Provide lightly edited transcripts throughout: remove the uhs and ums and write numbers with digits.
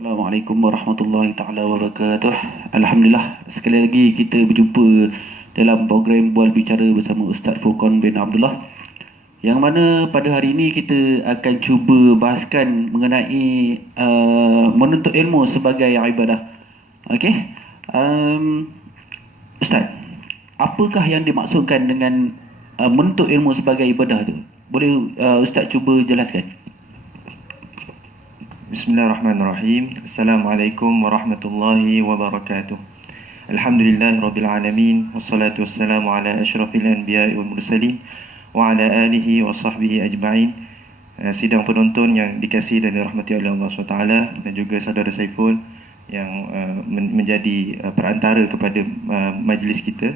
Assalamualaikum warahmatullahi taala wabarakatuh. Alhamdulillah, sekali lagi kita berjumpa dalam program Bual Bicara bersama Ustaz Furqan bin Abdullah, yang mana pada hari ini kita akan cuba bahaskan mengenai menuntut ilmu sebagai ibadah. Okey. Ustaz, apakah yang dimaksudkan dengan menuntut ilmu sebagai ibadah tu? Boleh Ustaz cuba jelaskan? Bismillahirrahmanirrahim. Assalamualaikum warahmatullahi wabarakatuh. Alhamdulillah rabbil alamin, wassalatu wassalamu ala asyrafil anbiya'i wal mursalin wa ala alihi wa sahbihi ajma'in. Sidang penonton yang dikasihi dan dirahmati oleh Allah SWT, dan juga saudara Saiful yang menjadi perantara kepada majlis kita.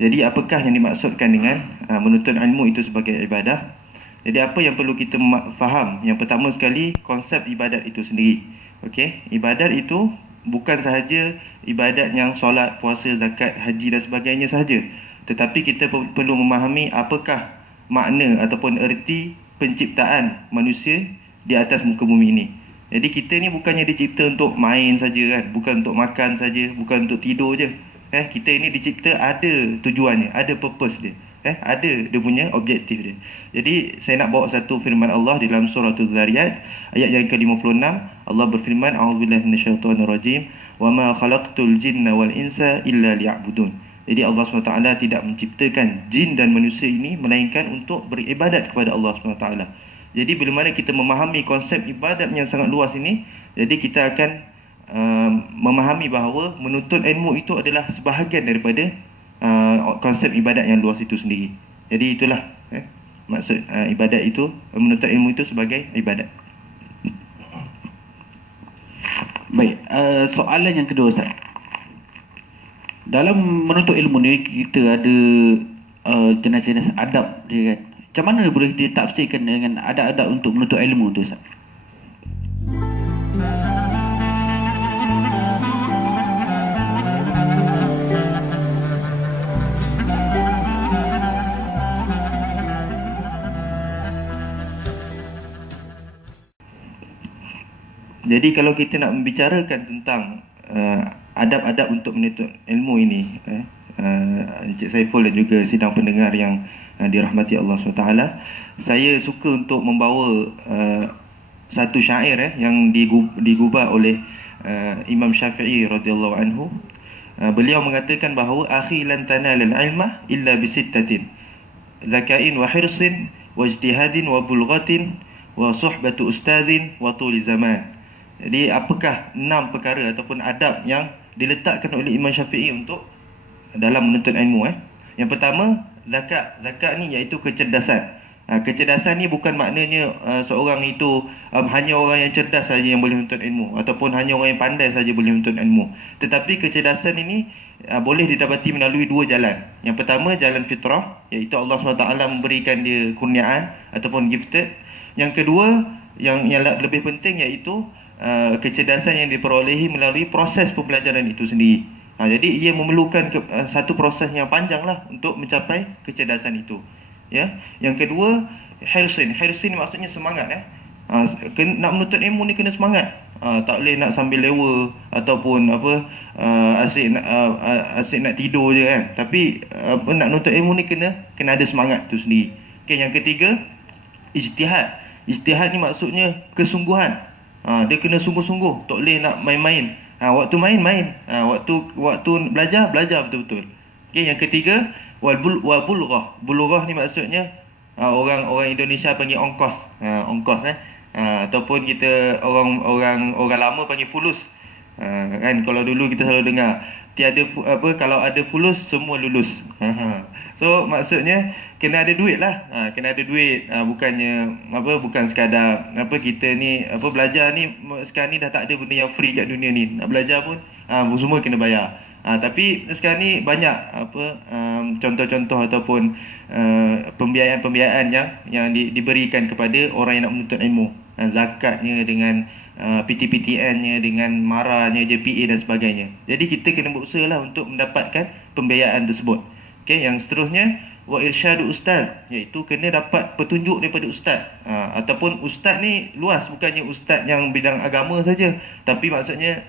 Jadi apakah yang dimaksudkan dengan menuntut ilmu itu sebagai ibadah? Jadi apa yang perlu kita faham? Yang pertama sekali, konsep ibadat itu sendiri. Okey, ibadat itu bukan sahaja ibadat yang solat, puasa, zakat, haji dan sebagainya sahaja. Tetapi kita perlu memahami apakah makna ataupun erti penciptaan manusia di atas muka bumi ini. Jadi kita ni bukannya dicipta untuk main saja kan, bukan untuk makan saja, bukan untuk tidur je. Kita ini dicipta ada tujuannya, ada purpose dia. Ada dia punya objektif dia. Jadi saya nak bawa satu firman Allah di dalam surah Az-Zariyat ayat yang ke-56. Allah berfirman, a'udzubillahi minasyaitonirrajim, wa ma khalaqtul jinna wal insa illa liya'budun. Jadi Allah SWT tidak menciptakan jin dan manusia ini melainkan untuk beribadat kepada Allah SWT. Jadi bila mana kita memahami konsep ibadat yang sangat luas ini, jadi kita akan memahami bahawa menuntut ilmu itu adalah sebahagian daripada konsep ibadat yang luas itu sendiri. Jadi itulah maksud ibadat itu, menuntut ilmu itu sebagai ibadat. Baik, soalan yang kedua Ustaz. Dalam menuntut ilmu ni kita ada jenis-jenis adab dia kan. Macam mana boleh ditafsirkan dengan adab-adab untuk menuntut ilmu tu Ustaz? Jadi kalau kita nak membicarakan tentang adab-adab untuk menuntut ilmu ini, Encik Saiful dan juga sidang pendengar yang dirahmati Allah SWT, saya suka untuk membawa satu syair yang digubah oleh Imam Syafi'i radhiyallahu anhu. Beliau mengatakan bahawa akhi lan tanalal ilma illa bisittatin, zakain wa hirsin wa ijtihadin wa bulghatin wa suhbatu ustazin wa tuli zaman. Jadi apakah 6 perkara ataupun adab yang diletakkan oleh Imam Syafi'i untuk dalam menuntut ilmu? Yang pertama, zakat. Zakat ni iaitu kecerdasan. Kecerdasan ni bukan maknanya seorang itu hanya orang yang cerdas saja yang boleh menuntut ilmu, ataupun hanya orang yang pandai saja boleh menuntut ilmu. Tetapi kecerdasan ini boleh didapati melalui 2 jalan. Yang pertama, jalan fitrah, iaitu Allah SWT memberikan dia kurniaan ataupun gifted. Yang kedua, yang lebih penting, iaitu kecerdasan yang diperolehi melalui proses pembelajaran itu sendiri. Jadi ia memerlukan satu proses yang panjang lah untuk mencapai kecerdasan itu. Yang kedua, hirsin. Hirsin maksudnya semangat. Nak menuntut ilmu ni kena semangat. Tak boleh nak sambil lewa ataupun asyik nak tidur je kan. Tapi nak menuntut ilmu ni kena ada semangat tu sendiri. Yang ketiga, ijtihad. Ijtihad ni maksudnya kesungguhan. Dia kena sungguh-sungguh, tak boleh nak main-main. Waktu main-main, waktu belajar betul-betul. Yang ketiga, wal bulghah. Bulghah ni maksudnya orang Indonesia panggil ongkos. Ataupun kita orang lama panggil fulus. Kan kalau dulu kita selalu dengar kalau ada fulus semua lulus. So maksudnya kena ada duit lah. Kena ada duit, bukan sekadar kita ni belajar ni sekarang ni dah tak ada benda yang free kat dunia ni. Nak belajar pun semua kena bayar. Tapi sekarang ni banyak contoh-contoh ataupun pembiayaan yang diberikan kepada orang yang nak menuntut ilmu. Zakatnya dengan PTPTN-nya, dengan MARA-nya, JPA dan sebagainya. Jadi kita kena berusaha lah untuk mendapatkan pembiayaan tersebut. Yang seterusnya, wa irsyadu ustaz, iaitu kena dapat petunjuk daripada ustaz. Ataupun ustaz ni luas, bukannya ustaz yang bidang agama saja, tapi maksudnya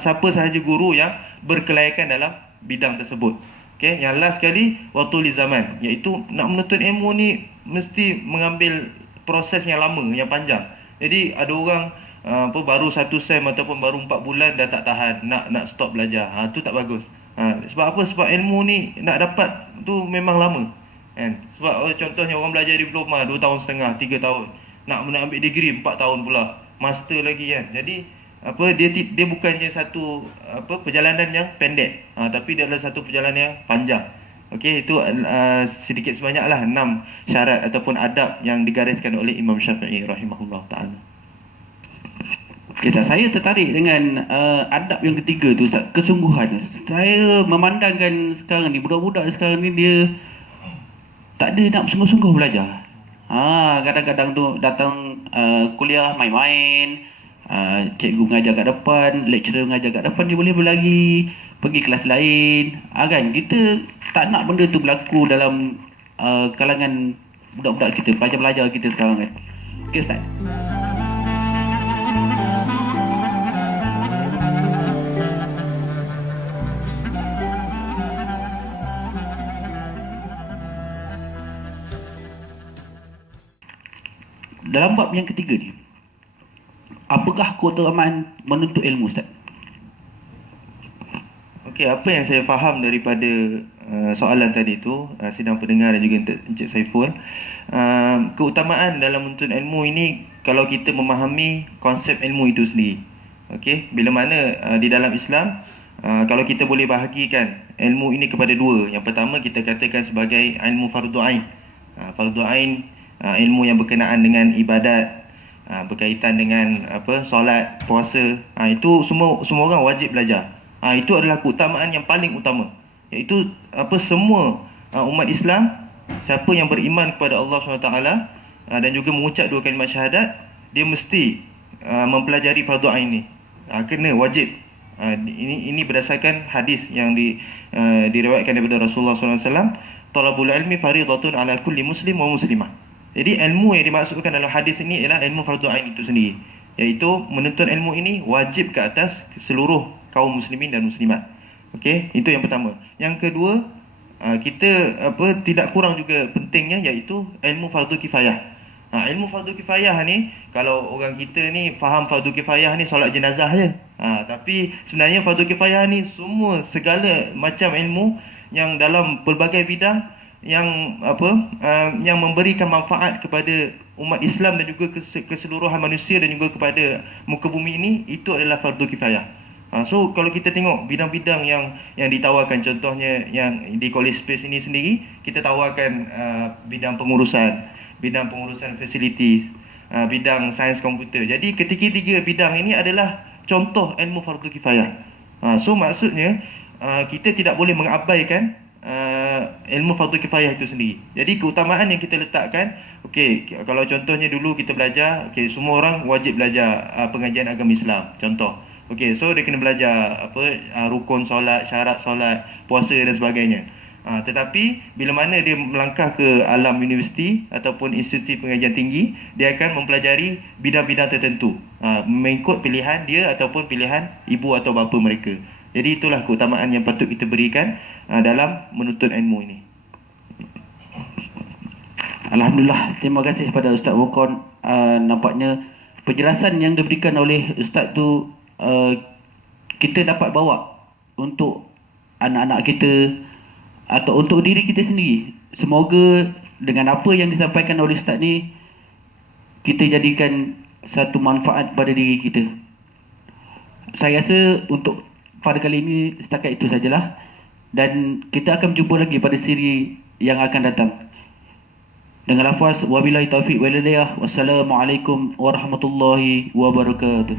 siapa sahaja guru yang berkelayakan dalam bidang tersebut. Okey, yang last sekali waktu li zaman, iaitu nak menuntut ilmu ni mesti mengambil proses yang lama, yang panjang. Jadi ada orang baru 1 sem ataupun baru 4 bulan dah tak tahan, nak stop belajar. Tu tak bagus. Sebab apa? Sebab ilmu ni nak dapat tu memang lama, kan? Sebab contohnya orang belajar diploma 2 tahun setengah, 3 tahun. Nak ambil degree 4 tahun pula, master lagi, kan? Jadi dia bukannya satu perjalanan yang pendek, tapi dia adalah satu perjalanan yang panjang. Okey, itu sedikit sebanyaklah 6 syarat ataupun adab yang digariskan oleh Imam Syafi'i rahimahullah taala. Okay, saya tertarik dengan adab yang ketiga tu, Ustaz, kesungguhan. Saya memandangkan sekarang ni, budak-budak sekarang ni dia tak ada nak sungguh-sungguh belajar. Kadang-kadang tu datang kuliah main-main, cikgu mengajar kat depan, lecturer mengajar kat depan, dia boleh berlari pergi kelas lain. Kan, kita tak nak benda tu berlaku dalam kalangan budak-budak kita, pelajar-pelajar kita sekarang, kan. Okey, Ustaz. Dalam bab yang ketiga ni, apakah keutamaan menuntut ilmu, Ustaz? Okey, apa yang saya faham daripada soalan tadi tu, sidang pendengar dan juga Encik Saiful, keutamaan dalam menuntut ilmu ini kalau kita memahami konsep ilmu itu sendiri. Okey, bila mana di dalam Islam, kalau kita boleh bahagikan ilmu ini kepada dua. Yang pertama kita katakan sebagai ilmu fardu ain. Fardu ain, ilmu yang berkenaan dengan ibadat, berkaitan dengan solat, puasa, itu semua orang wajib belajar. Itu adalah keutamaan yang paling utama, iaitu semua umat Islam, siapa yang beriman kepada Allah SWT dan juga mengucap 2 kalimat syahadat, dia mesti mempelajari fardu ain ni. Kena wajib. Ini berdasarkan hadis yang diriwayatkan daripada Rasulullah SAW. Talabul ilmi faridatun ala kulli muslim wa muslimah. Jadi ilmu yang dimaksudkan dalam hadis ini ialah ilmu fardu ain itu sendiri, iaitu menuntut ilmu ini wajib ke atas seluruh kaum muslimin dan muslimat. Okey, itu yang pertama. Yang kedua, kita tidak kurang juga pentingnya, iaitu ilmu fardu kifayah. Ilmu fardu kifayah ni, kalau orang kita ni faham fardu kifayah ni solat jenazah je. Tapi sebenarnya fardu kifayah ni semua segala macam ilmu yang dalam pelbagai bidang yang yang memberikan manfaat kepada umat Islam dan juga keseluruhan manusia dan juga kepada muka bumi ini, itu adalah fardu kifayah. So kalau kita tengok bidang-bidang yang ditawarkan, contohnya yang di College Space ini sendiri, kita tawarkan bidang pengurusan facilities, bidang sains komputer. Jadi ketiga-tiga bidang ini adalah contoh ilmu fardu kifayah. So maksudnya kita tidak boleh mengabaikan ilmu fardu kifayah itu sendiri. Jadi keutamaan yang kita letakkan, okey, kalau contohnya dulu kita belajar, okey, semua orang wajib belajar pengajian agama Islam, contoh. Okey, so dia kena belajar rukun solat, syarat solat, puasa dan sebagainya. Tetapi bila mana dia melangkah ke alam universiti ataupun institusi pengajian tinggi, dia akan mempelajari bidang-bidang tertentu, mengikut pilihan dia ataupun pilihan ibu atau bapa mereka. Jadi itulah keutamaan yang patut kita berikan dalam menuntut ilmu ini. Alhamdulillah, terima kasih kepada Ustaz Wokon. Nampaknya penjelasan yang diberikan oleh Ustaz tu kita dapat bawa untuk anak-anak kita atau untuk diri kita sendiri. Semoga dengan apa yang disampaikan oleh Ustaz ni, kita jadikan satu manfaat pada diri kita. Saya rasa untuk pada kali ini setakat itu sajalah, dan kita akan berjumpa lagi pada siri yang akan datang. Dengan lafaz wabillahi taufiq wal hidayah, wassalamualaikum warahmatullahi wabarakatuh.